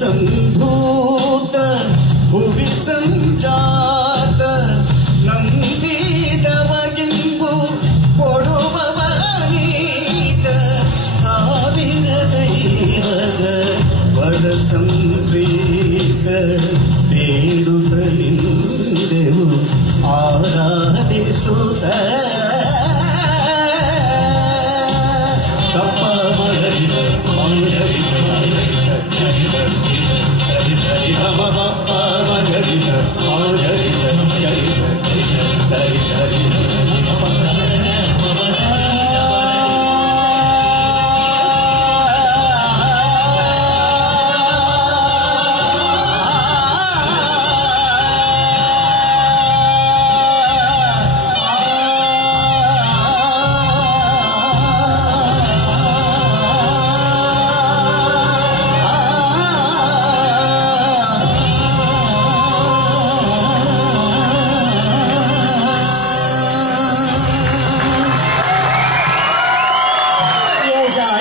ಸಂಭೂತ ಭುವಿ ಸಂಜಾತ ನಂಬಿದವಗೆಂಬು ಕೊಡುವವ ನೀತ ಸಾವಿರ ದೈವದ ವರ ಸಂಪ್ರೀತ ಬೇಡುತ್ತ ನಿಂದೆವು ಆರಾಧಿಸುತ್ತ ತಪ್ಪ ಮಗರಿಸ ಮಂಗರಿಸ ಸರಿ ಸರಿ ಹಮ ಪಪ್ಪ ಮಗರಿಸ ಮಂಗರಿಸ ಗರಿಸ ಸರಿ ಸರಿ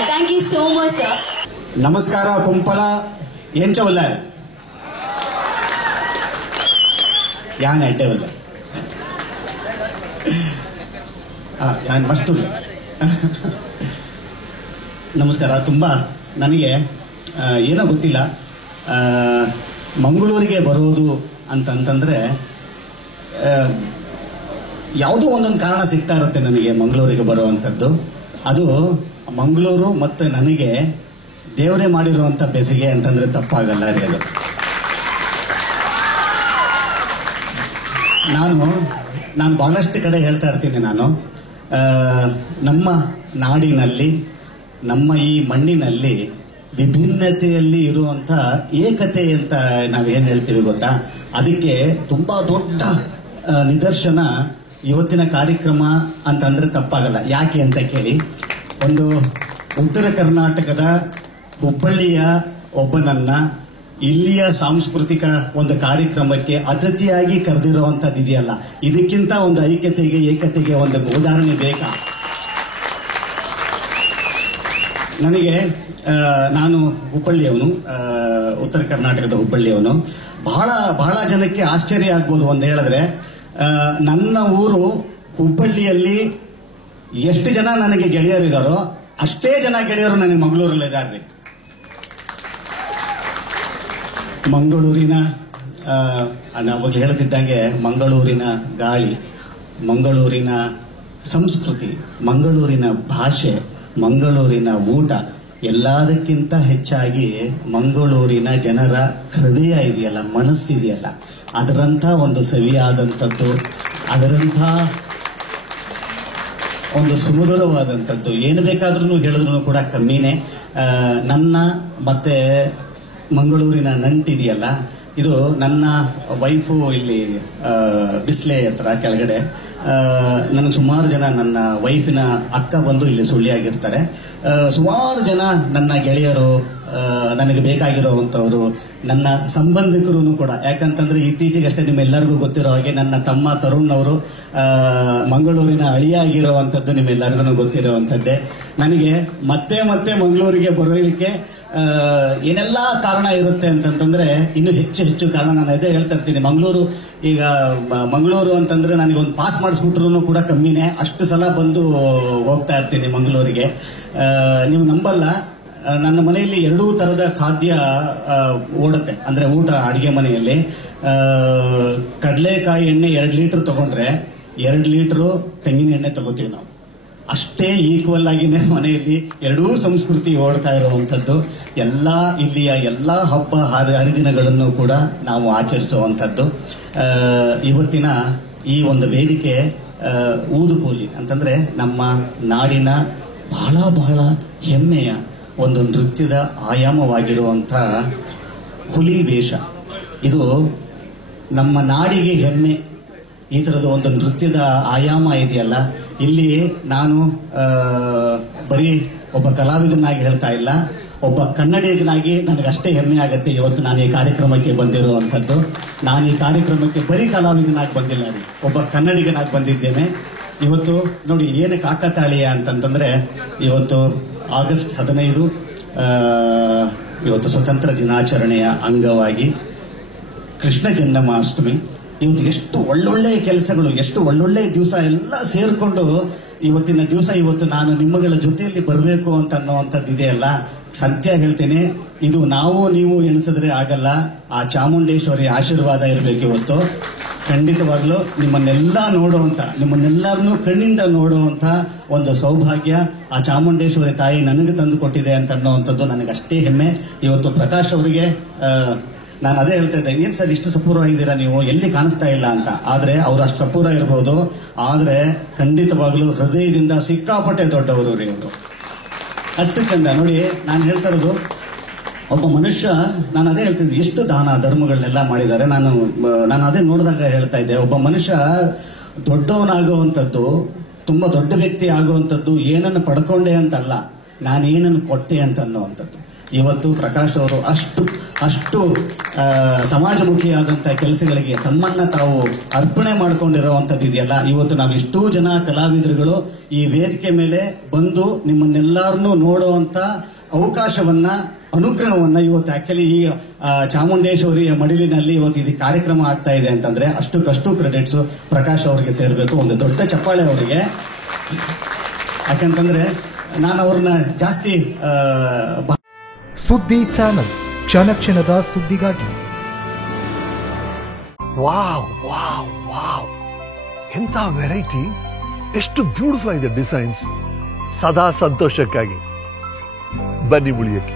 Thank you so much, sir. ನಮಸ್ಕಾರ ಕುಂಪಲ ಎಂಚವಲ್ಲ ಯಾನ್ ಎಡ್ಡೆವಲ್ಲ ಯಾನ್ ಮಸ್ತು ನಮಸ್ಕಾರ. ತುಂಬ ನನಗೆ ಏನೋ ಗೊತ್ತಿಲ್ಲ, ಮಂಗಳೂರಿಗೆ ಬರೋದು ಅಂತಂತಂದರೆ ಯಾವುದೋ ಒಂದೊಂದು ಕಾರಣ ಸಿಗ್ತಾ ಇರುತ್ತೆ ನನಗೆ ಮಂಗಳೂರಿಗೆ ಬರುವಂಥದ್ದು. ಅದು ಮಂಗಳೂರು ಮತ್ತು ನನಗೆ ದೇವರೇ ಮಾಡಿರುವಂಥ ಬೆಸಿಗೆ ಅಂತಂದರೆ ತಪ್ಪಾಗಲ್ಲ ರೀ. ಅದು ನಾನು ಬಹಳಷ್ಟು ಕಡೆ ಹೇಳ್ತಾ ಇರ್ತೀನಿ. ನಾನು ನಮ್ಮ ನಾಡಿನಲ್ಲಿ, ನಮ್ಮ ಈ ಮಣ್ಣಿನಲ್ಲಿ ವಿಭಿನ್ನತೆಯಲ್ಲಿ ಇರುವಂಥ ಏಕತೆ ಅಂತ ನಾವೇನು ಹೇಳ್ತೀವಿ ಗೊತ್ತಾ, ಅದಕ್ಕೆ ತುಂಬ ದೊಡ್ಡ ನಿದರ್ಶನ ಇವತ್ತಿನ ಕಾರ್ಯಕ್ರಮ ಅಂತಂದರೆ ತಪ್ಪಾಗಲ್ಲ. ಯಾಕೆ ಅಂತ ಕೇಳಿ, ಒಂದು ಉತ್ತರ ಕರ್ನಾಟಕದ ಹುಬ್ಬಳ್ಳಿಯ ಒಬ್ಬನನ್ನ ಇಲ್ಲಿಯ ಸಾಂಸ್ಕೃತಿಕ ಒಂದು ಕಾರ್ಯಕ್ರಮಕ್ಕೆ ಅತಿಥಿಯಾಗಿ ಕರೆದಿರುವಂಥದ್ದು ಇದೆಯಲ್ಲ, ಇದಕ್ಕಿಂತ ಒಂದು ಐಕ್ಯತೆಗೆ ಏಕತೆಗೆ ಒಂದು ಉದಾಹರಣೆ ಬೇಕಾ? ನನಗೆ ನಾನು ಹುಬ್ಬಳ್ಳಿಯವನು, ಉತ್ತರ ಕರ್ನಾಟಕದ ಹುಬ್ಬಳ್ಳಿಯವನು. ಬಹಳ ಜನಕ್ಕೆ ಆಶ್ಚರ್ಯ ಆಗ್ಬೋದು ಒಂದು ಹೇಳಿದ್ರೆ, ನನ್ನ ಊರು ಹುಬ್ಬಳ್ಳಿಯಲ್ಲಿ ಎಷ್ಟು ಜನ ನನಗೆ ಗೆಳೆಯರಿದ್ದಾರೋ ಅಷ್ಟೇ ಜನ ಗೆಳೆಯರು ನನಗೆ ಮಂಗಳೂರಲ್ಲಿದ್ದಾರೆ. ಮಂಗಳೂರಿನ ಅವಾಗ ಹೇಳ್ತಿದ್ದಂಗೆ ಮಂಗಳೂರಿನ ಗಾಳಿ, ಮಂಗಳೂರಿನ ಸಂಸ್ಕೃತಿ, ಮಂಗಳೂರಿನ ಭಾಷೆ, ಮಂಗಳೂರಿನ ಊಟ, ಎಲ್ಲದಕ್ಕಿಂತ ಹೆಚ್ಚಾಗಿ ಮಂಗಳೂರಿನ ಜನರ ಹೃದಯ ಇದೆಯಲ್ಲ, ಮನಸ್ಸಿದೆಯಲ್ಲ, ಅದರಂಥ ಒಂದು ಸವಿಯಾದಂಥದ್ದು, ಅದರಂಥ ಒಂದು ಸುಮಧುರವಾದಂಥದ್ದು. ಏನು ಬೇಕಾದ್ರೂ ಹೇಳಿದ್ರು ಕೂಡ ಕಮ್ಮಿನೇ. ನನ್ನ ಮತ್ತೆ ಮಂಗಳೂರಿನ ನಂಟಿದೆಯಲ್ಲ, ಇದು ನನ್ನ ವೈಫು ಇಲ್ಲಿ ಬಿಸ್ಲೆ ಹತ್ರ ಕೆಳಗಡೆ. ನನಗೆ ಸುಮಾರು ಜನ ನನ್ನ ವೈಫಿನ ಅಕ್ಕ ಬಂದು ಇಲ್ಲಿ ಸುಳ್ಳಿಯಾಗಿರ್ತಾರೆ. ಸುಮಾರು ಜನ ನನ್ನ ಗೆಳೆಯರು, ನನಗೆ ಬೇಕಾಗಿರುವಂಥವ್ರು, ನನ್ನ ಸಂಬಂಧಿಕರು ಕೂಡ. ಯಾಕಂತಂದ್ರೆ ಇತ್ತೀಚೆಗಷ್ಟೇ ನಿಮ್ಮೆಲ್ಲರಿಗೂ ಗೊತ್ತಿರೋ ಹಾಗೆ ನನ್ನ ತಮ್ಮ ತರುಣ್ ಅವರು ಮಂಗಳೂರಿನ ಅಳಿಯಾಗಿರುವಂಥದ್ದು ನಿಮ್ಮೆಲ್ಲರಿಗೂ ಗೊತ್ತಿರುವಂಥದ್ದೇ. ನನಗೆ ಮತ್ತೆ ಮಂಗಳೂರಿಗೆ ಬರೋದಕ್ಕೆ ಏನೆಲ್ಲ ಕಾರಣ ಇರುತ್ತೆ ಅಂತಂತಂದ್ರೆ ಇನ್ನೂ ಹೆಚ್ಚು ಕಾರಣ. ನಾನು ಅದೇ ಹೇಳ್ತಾ ಇರ್ತೀನಿ, ಮಂಗಳೂರು ಅಂತಂದ್ರೆ ನನಗೆ ಒಂದು ಪಾಸ್ ಮಾಡಿಸ್ಬಿಟ್ರು ಕೂಡ ಕಮ್ಮಿನೇ. ಅಷ್ಟು ಸಲ ಬಂದು ಹೋಗ್ತಾ ಇರ್ತೀನಿ ಮಂಗಳೂರಿಗೆ. ನೀವು ನಂಬಲ್ಲ, ನನ್ನ ಮನೆಯಲ್ಲಿ 2 ಥರದ ಖಾದ್ಯ ಓಡುತ್ತೆ. ಅಂದರೆ ಊಟ, ಅಡುಗೆ ಮನೆಯಲ್ಲಿ ಕಡಲೆಕಾಯಿ ಎಣ್ಣೆ 2 ಲೀಟರ್ ತಗೊಂಡ್ರೆ 2 ಲೀಟರು ತೆಂಗಿನ ಎಣ್ಣೆ ತಗೋತೀವಿ ನಾವು. ಅಷ್ಟೇ ಈಕ್ವಲ್ ಆಗಿನೇ ಮನೆಯಲ್ಲಿ 2 ಸಂಸ್ಕೃತಿ ಓಡ್ತಾ ಇರುವಂಥದ್ದು. ಇಲ್ಲಿಯ ಎಲ್ಲ ಹಬ್ಬ ಹರಿದಿನಗಳನ್ನು ಕೂಡ ನಾವು ಆಚರಿಸುವಂಥದ್ದು. ಇವತ್ತಿನ ಈ ಒಂದು ವೇದಿಕೆ ಊದು ಪೂಜೆ ಅಂತಂದರೆ ನಮ್ಮ ನಾಡಿನ ಬಹಳ ಹೆಮ್ಮೆಯ ಒಂದು ನೃತ್ಯದ ಆಯಾಮವಾಗಿರುವಂಥ ಹುಲಿ ವೇಷ. ಇದು ನಮ್ಮ ನಾಡಿಗೆ ಹೆಮ್ಮೆ. ಈ ಥರದ ಒಂದು ನೃತ್ಯದ ಆಯಾಮ ಇದೆಯಲ್ಲ, ಇಲ್ಲಿ ನಾನು ಬರೀ ಒಬ್ಬ ಕಲಾವಿದನಾಗಿ ಹೇಳ್ತಾ ಇಲ್ಲ, ಒಬ್ಬ ಕನ್ನಡಿಗನಾಗಿ ನನಗಷ್ಟೇ ಹೆಮ್ಮೆ ಆಗುತ್ತೆ. ಇವತ್ತು ನಾನು ಈ ಕಾರ್ಯಕ್ರಮಕ್ಕೆ ಬಂದಿರುವಂಥದ್ದು. ನಾನು ಈ ಕಾರ್ಯಕ್ರಮಕ್ಕೆ ಬರೀ ಕಲಾವಿದನಾಗಿ ಬಂದಿಲ್ಲ ರೀ, ಒಬ್ಬ ಕನ್ನಡಿಗನಾಗಿ ಬಂದಿದ್ದೇನೆ. ಇವತ್ತು ನೋಡಿ ಏನು ಕಾಕತಾಳೀಯ ಅಂತಂತಂದರೆ, ಇವತ್ತು ಆಗಸ್ಟ್ 15 ಇವತ್ತು ಸ್ವತಂತ್ರ ದಿನಾಚರಣೆಯ ಅಂಗವಾಗಿ ಕೃಷ್ಣ ಜನ್ಮಾಷ್ಟಮಿ, ಇವತ್ತು ಎಷ್ಟು ಒಳ್ಳೊಳ್ಳೆ ಕೆಲಸಗಳು, ಎಷ್ಟು ಒಳ್ಳೊಳ್ಳೆ ದಿವಸ ಎಲ್ಲ ಸೇರಿಕೊಂಡು ಇವತ್ತಿನ ದಿವಸ ಇವತ್ತು ನಾನು ನಿಮ್ಮಗಳ ಜೊತೆಯಲ್ಲಿ ಬರಬೇಕು ಅಂತ ಅನ್ನೋವಂಥದ್ದು ಇದೆಯಲ್ಲ, ಸತ್ಯ ಹೇಳ್ತೇನೆ, ಇದು ನಾವು ನೀವು ಎಣಿಸಿದ್ರೆ ಆಗಲ್ಲ. ಆ ಚಾಮುಂಡೇಶ್ವರಿ ಆಶೀರ್ವಾದ ಇರಬೇಕು ಇವತ್ತು. ಖಂಡಿತವಾಗ್ಲೂ ನಿಮ್ಮನ್ನೆಲ್ಲರನ್ನೂ ಕಣ್ಣಿಂದ ನೋಡುವಂಥ ಒಂದು ಸೌಭಾಗ್ಯ ಆ ಚಾಮುಂಡೇಶ್ವರಿ ತಾಯಿ ನನಗೆ ತಂದು ಕೊಟ್ಟಿದೆ ಅಂತ ಅನ್ನೋವಂಥದ್ದು ನನಗಷ್ಟೇ ಹೆಮ್ಮೆ. ಇವತ್ತು ಪ್ರಕಾಶ್ ಅವರಿಗೆ ನಾನು ಅದೇ ಹೇಳ್ತಾ ಇದ್ದೆ, ಏನ್ ಸರ್ ಇಷ್ಟು ಸಪೂರವಾಗಿದ್ದೀರಾ ನೀವು, ಎಲ್ಲಿ ಕಾಣಿಸ್ತಾ ಇಲ್ಲ ಅಂತ. ಆದ್ರೆ ಅವ್ರು ಅಷ್ಟು ಸಪೂರ ಇರ್ಬೋದು, ಆದ್ರೆ ಖಂಡಿತವಾಗ್ಲೂ ಹೃದಯದಿಂದ ಸಿಕ್ಕಾಪಟ್ಟೆ ದೊಡ್ಡವರು ರೀ ಅವರು. ಅಷ್ಟು ಚಂದ ನೋಡಿ. ನಾನು ಹೇಳ್ತಾ ಇರೋದು, ಒಬ್ಬ ಮನುಷ್ಯ, ನಾನು ಅದೇ ಹೇಳ್ತಿದ್ದೆ, ಎಷ್ಟು ದಾನ ಧರ್ಮಗಳನ್ನೆಲ್ಲ ಮಾಡಿದ್ದಾರೆ. ನಾನು ಅದೇ ನೋಡಿದಾಗ ಹೇಳ್ತಾ ಇದ್ದೆ, ಒಬ್ಬ ಮನುಷ್ಯ ದೊಡ್ಡವನಾಗುವಂಥದ್ದು, ತುಂಬಾ ದೊಡ್ಡ ವ್ಯಕ್ತಿ ಆಗುವಂಥದ್ದು ಏನನ್ನು ಪಡ್ಕೊಂಡೆ ಅಂತಲ್ಲ, ನಾನೇನನ್ನು ಕೊಟ್ಟೆ ಅಂತ ಅನ್ನೋವಂಥದ್ದು. ಇವತ್ತು ಪ್ರಕಾಶ್ ಅವರು ಅಷ್ಟು ಸಮಾಜಮುಖಿಯಾದಂಥ ಕೆಲಸಗಳಿಗೆ ತಮ್ಮನ್ನ ತಾವು ಅರ್ಪಣೆ ಮಾಡ್ಕೊಂಡಿರೋವಂಥದ್ದು ಇದೆಯಲ್ಲ. ಇವತ್ತು ನಾವು ಎಷ್ಟೋ ಜನ ಕಲಾವಿದರುಗಳು ಈ ವೇದಿಕೆ ಮೇಲೆ ಬಂದು ನಿಮ್ಮನ್ನೆಲ್ಲರನ್ನೂ ನೋಡುವಂಥ ಅವಕಾಶವನ್ನ, ಅನುಗ್ರಹವನ್ನ ಇವತ್ತು ಆಕ್ಚುಲಿ ಈ ಚಾಮುಂಡೇಶ್ವರಿಯ ಮಡಿಲಿನಲ್ಲಿ ಇವತ್ತು ಇದು ಕಾರ್ಯಕ್ರಮ ಆಗ್ತಾ ಇದೆ ಅಂತಂದ್ರೆ ಅಷ್ಟಕ್ಕಷ್ಟು ಕ್ರೆಡಿಟ್ಸು ಪ್ರಕಾಶ್ ಅವರಿಗೆ ಸೇರಬೇಕು. ಒಂದು ದೊಡ್ಡ ಚಪ್ಪಾಳೆ ಅವರಿಗೆ. ಯಾಕಂತಂದ್ರೆ ನಾನು ಅವ್ರನ್ನ ಜಾಸ್ತಿ ಸುದ್ದಿ ಚಾನಲ್, ಕ್ಷಣ ಕ್ಷಣದ ಸುದ್ದಿಗಾಗಿ. ವಾವ್ ವಾವ್ ವಾವ್, ಎಂತ ವೆರೈಟಿ, ಎಷ್ಟು ಬ್ಯೂಟಿಫುಲ್ ಆಗಿದೆ ಡಿಸೈನ್ಸ್. ಸದಾ ಸಂತೋಷಕ್ಕಾಗಿ ಬನ್ನಿ ಉಳಿಯಕ್ಕೆ.